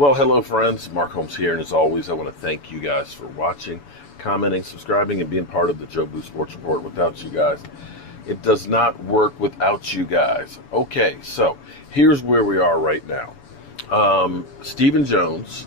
Well, hello friends, Mark Holmes here, and as always, I want to thank you guys for watching, commenting, subscribing, and being part of the Joe Boo Sports Report. Without you guys, it does not work without you guys. Okay, so here's where we are right now. Stephen Jones,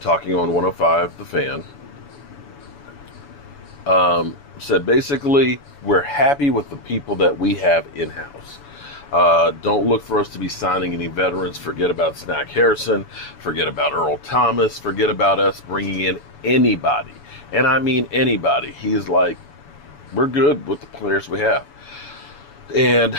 talking on 105 The Fan, said basically, we're happy with the people that we have in-house. Don't look for us to be signing any veterans. Forget about Snack Harrison. Forget about Earl Thomas. Forget about us bringing in anybody. And I mean anybody. He's like, we're good with the players we have. And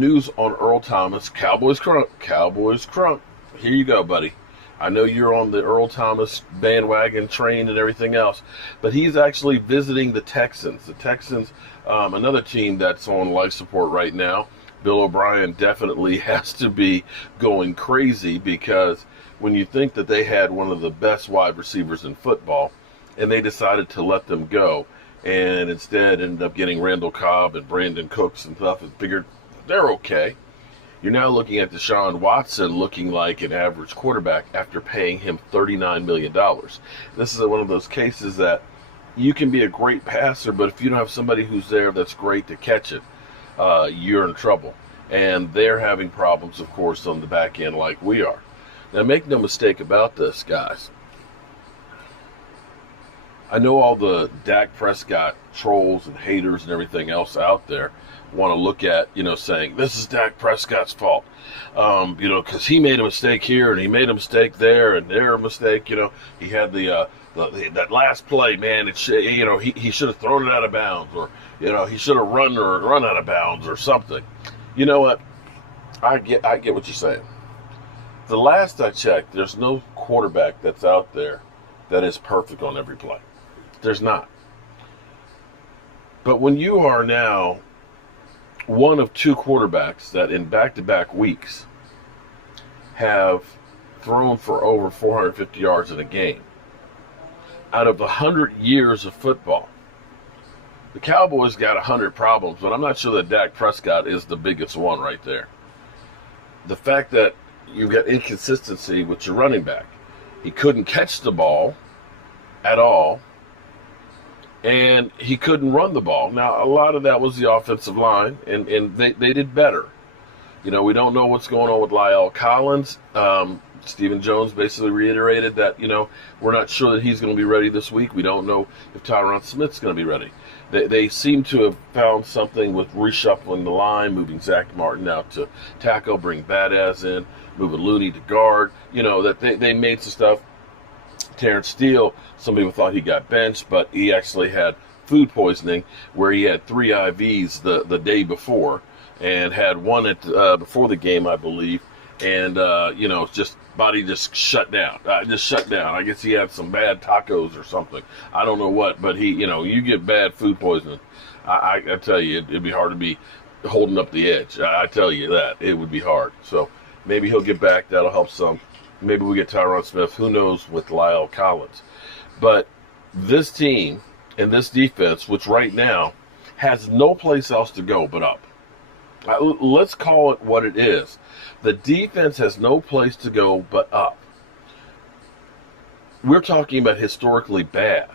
news on Earl Thomas. Cowboys crunk. Cowboys crunk. Here you go, buddy. I know you're on the Earl Thomas bandwagon train and everything else, but he's actually visiting the Texans. The Texans, another team that's on life support right now. Bill O'Brien definitely has to be going crazy, because when you think that they had one of the best wide receivers in football and they decided to let them go and instead ended up getting Randall Cobb and Brandon Cooks and stuff and figured they're okay. You're now looking at Deshaun Watson looking like an average quarterback after paying him $39 million. This is one of those cases that you can be a great passer, but if you don't have somebody who's there that's great to catch it, you're in trouble. And they're having problems, of course, on the back end like we are. Now, make no mistake about this, guys. I know all the Dak Prescott trolls and haters and everything else out there want to look at, saying, this is Dak Prescott's fault, because he made a mistake here and he made a mistake there and they're a mistake, he had that last play, man, he should have thrown it out of bounds, or, he should have run out of bounds or something. You know what? I get what you're saying. The last I checked, there's no quarterback that's out there that is perfect on every play. There's not. But when you are now one of two quarterbacks that in back-to-back weeks have thrown for over 450 yards in a game, out of 100 years of football, the Cowboys got 100 problems, but I'm not sure that Dak Prescott is the biggest one right there. The fact that you've got inconsistency with your running back. He couldn't catch the ball at all, and he couldn't run the ball. Now, a lot of that was the offensive line, and they did better. We don't know what's going on with Lyle Collins. Stephen Jones basically reiterated that, we're not sure that he's going to be ready this week. We don't know if Tyron Smith's going to be ready. They seem to have found something with reshuffling the line, moving Zach Martin out to tackle, bring Badass in, moving Looney to guard. That they made some stuff. Terrence Steele, some people thought he got benched, but he actually had food poisoning where he had 3 IVs the day before and had one before the game, I believe. And, body just shut down. I guess he had some bad tacos or something. I don't know what, but you get bad food poisoning. I tell you, it'd be hard to be holding up the edge. I tell you that. It would be hard. So maybe he'll get back. That'll help some. Maybe we get Tyron Smith. Who knows with Lyle Collins. But this team and this defense, which right now has no place else to go but up. Let's call it what it is. The defense has no place to go but up. We're talking about historically bad.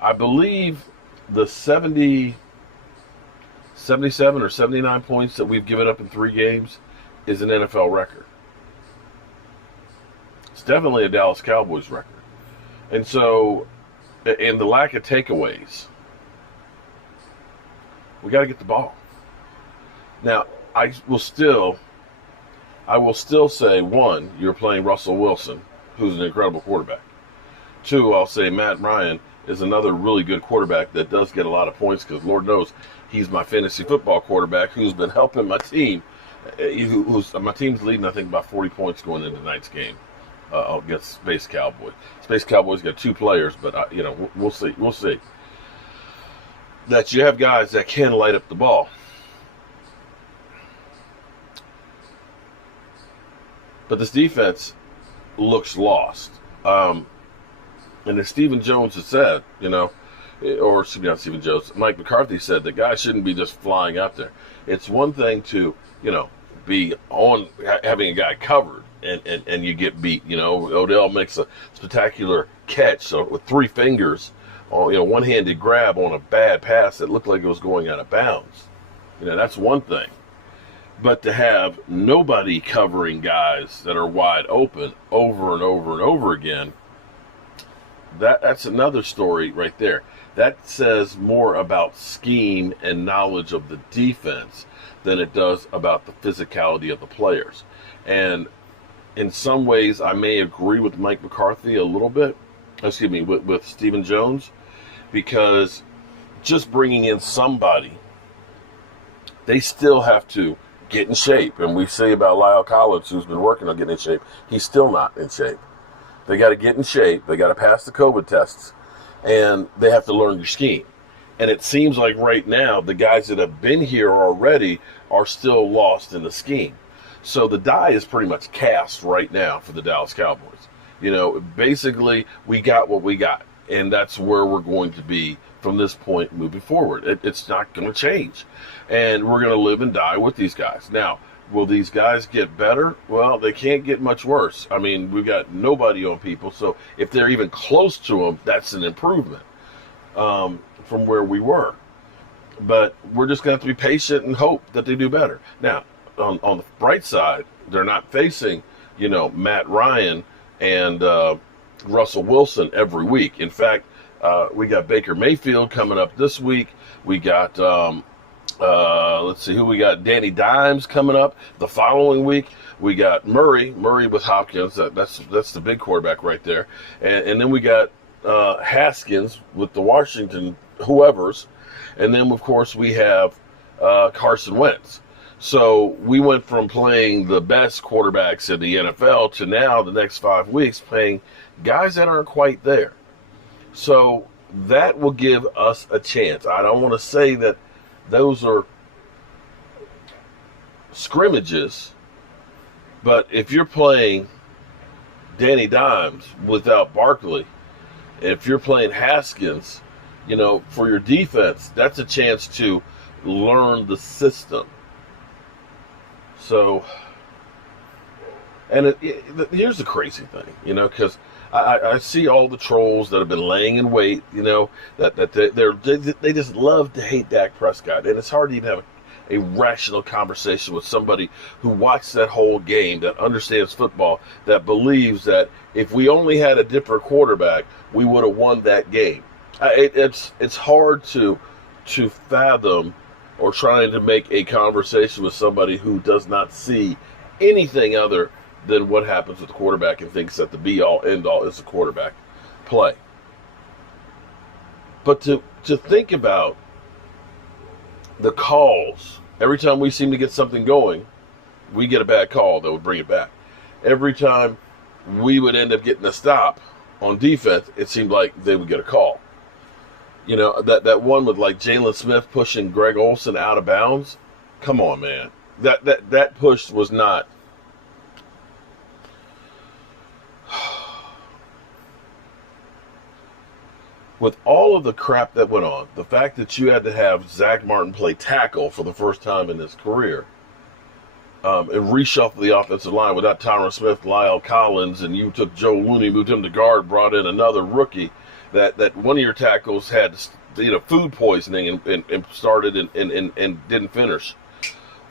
I believe the 77 or 79 points that we've given up in 3 games is an NFL record. It's definitely a Dallas Cowboys record. And so, in the lack of takeaways, we got to get the ball. Now, I will still say, 1, you're playing Russell Wilson, who's an incredible quarterback. 2, I'll say Matt Ryan is another really good quarterback that does get a lot of points, because Lord knows he's my fantasy football quarterback who's been helping my team. My team's leading, I think, about 40 points going into tonight's game against Space Cowboy. Space Cowboys got 2 players, but we'll see. We'll see that you have guys that can light up the ball. But this defense looks lost. And as Stephen Jones has said, or not Stephen Jones, Mike McCarthy said the guy shouldn't be just flying out there. It's one thing to, be on having a guy covered, and you get beat. Odell makes a spectacular catch so with 3 fingers, one-handed grab on a bad pass that looked like it was going out of bounds. That's one thing. But to have nobody covering guys that are wide open over and over and over again, that's another story right there. That says more about scheme and knowledge of the defense than it does about the physicality of the players. And in some ways, I may agree with Mike McCarthy a little bit, with Stephen Jones, because just bringing in somebody, they still have to get in shape. And we say about Lyle Collins, who's been working on getting in shape, he's still not in shape. They got to get in shape. They got to pass the COVID tests, and they have to learn your scheme. And it seems like right now, the guys that have been here already are still lost in the scheme. So the die is pretty much cast right now for the Dallas Cowboys. Basically, we got what we got, and that's where we're going to be from this point moving forward. It's not going to change, and we're going to live and die with these guys. Now, will these guys get better? Well, they can't get much worse. I mean, we've got nobody on people, so if they're even close to them, that's an improvement from where we were. But we're just going to have to be patient and hope that they do better. Now, on the bright side, they're not facing, Matt Ryan and Russell Wilson every week. In fact, we got Baker Mayfield coming up this week. We got, let's see who we got. Danny Dimes coming up the following week. We got Murray with Hopkins. That's the big quarterback right there. And then we got Haskins with the Washington whoever's. And then, of course, we have Carson Wentz. So we went from playing the best quarterbacks in the NFL to now the next 5 weeks playing guys that aren't quite there. So that will give us a chance. I don't want to say that those are scrimmages, but if you're playing Danny Dimes without Barkley, if you're playing Haskins, for your defense, that's a chance to learn the system. So, and here's the crazy thing, because I see all the trolls that have been laying in wait, that they just love to hate Dak Prescott, and it's hard to even have a rational conversation with somebody who watched that whole game, that understands football, that believes that if we only had a different quarterback, we would have won that game. It's hard to fathom or trying to make a conversation with somebody who does not see anything other than what happens with the quarterback and thinks that the be-all, end-all is the quarterback play. But to think about the calls, every time we seem to get something going, we get a bad call that would bring it back. Every time we would end up getting a stop on defense, it seemed like they would get a call. That one with like Jalen Smith pushing Greg Olsen out of bounds. Come on, man. That push was not. With all of the crap that went on, the fact that you had to have Zach Martin play tackle for the first time in his career, and reshuffle the offensive line without Tyron Smith, Lyle Collins, and you took Joe Looney, moved him to guard, brought in another rookie. That one of your tackles had food poisoning and started and didn't finish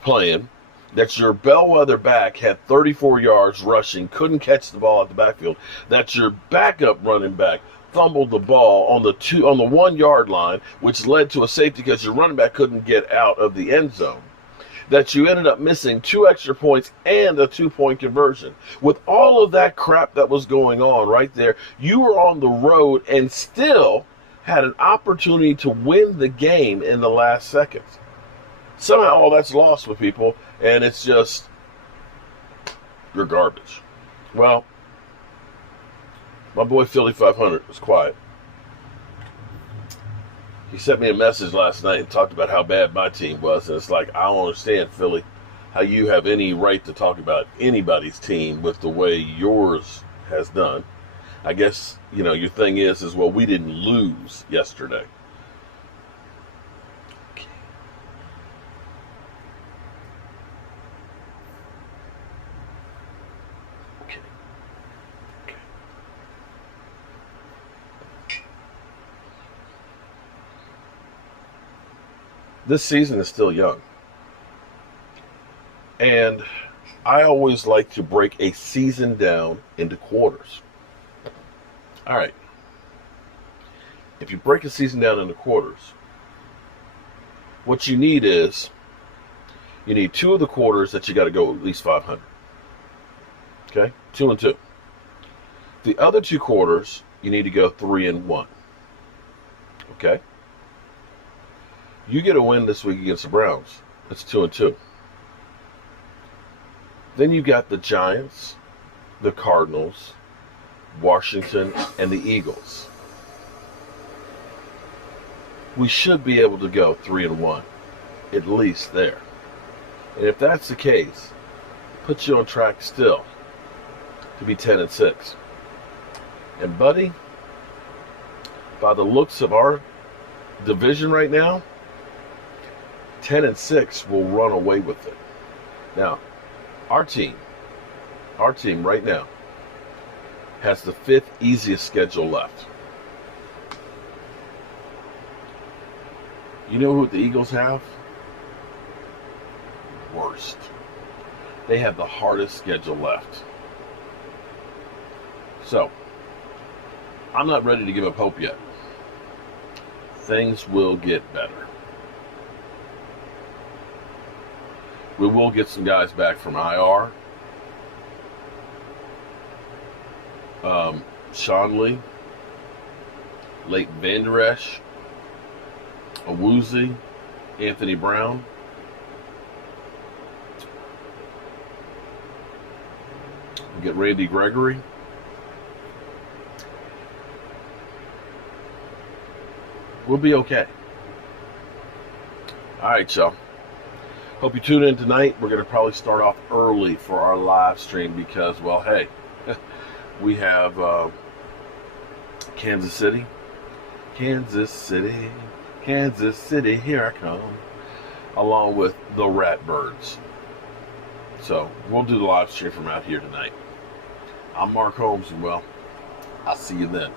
playing. That your bellwether back had 34 yards rushing, couldn't catch the ball out the backfield. That your backup running back fumbled the ball on the 1 yard line, which led to a safety because your running back couldn't get out of the end zone. That you ended up missing 2 extra points and a 2-point conversion. With all of that crap that was going on right there, you were on the road and still had an opportunity to win the game in the last seconds. Somehow all that's lost with people, and it's just, you're garbage. Well, my boy Philly 500 was quiet. He sent me a message last night and talked about how bad my team was. And it's like, I don't understand, Philly, how you have any right to talk about anybody's team with the way yours has done. I guess, your thing is, well, we didn't lose yesterday. Okay. This season is still young. And I always like to break a season down into quarters. All right. If you break a season down into quarters, what you need is you need 2 of the quarters that you got to go at least 500. Okay? 2 and 2. The other 2 quarters, you need to go 3 and 1. Okay? You get a win this week against the Browns. That's 2 and 2. Then you got the Giants, the Cardinals, Washington, and the Eagles. We should be able to go 3 and 1, at least there. And if that's the case, puts you on track still to be 10 and 6. And buddy, by the looks of our division right now, 10 and 6 will run away with it. Now, our team right now has the 5th easiest schedule left. You know what the Eagles have? Worst. They have the hardest schedule left. So, I'm not ready to give up hope yet. Things will get better. We will get some guys back from IR. Sean Lee, Leighton Vander Esch, Awuzie, Anthony Brown. We'll get Randy Gregory. We'll be okay. All right, y'all. Hope you tune in tonight. We're going to probably start off early for our live stream because, well, hey, we have Kansas City, here I come, along with the Ratbirds. So we'll do the live stream from out here tonight. I'm Mark Holmes, and well, I'll see you then.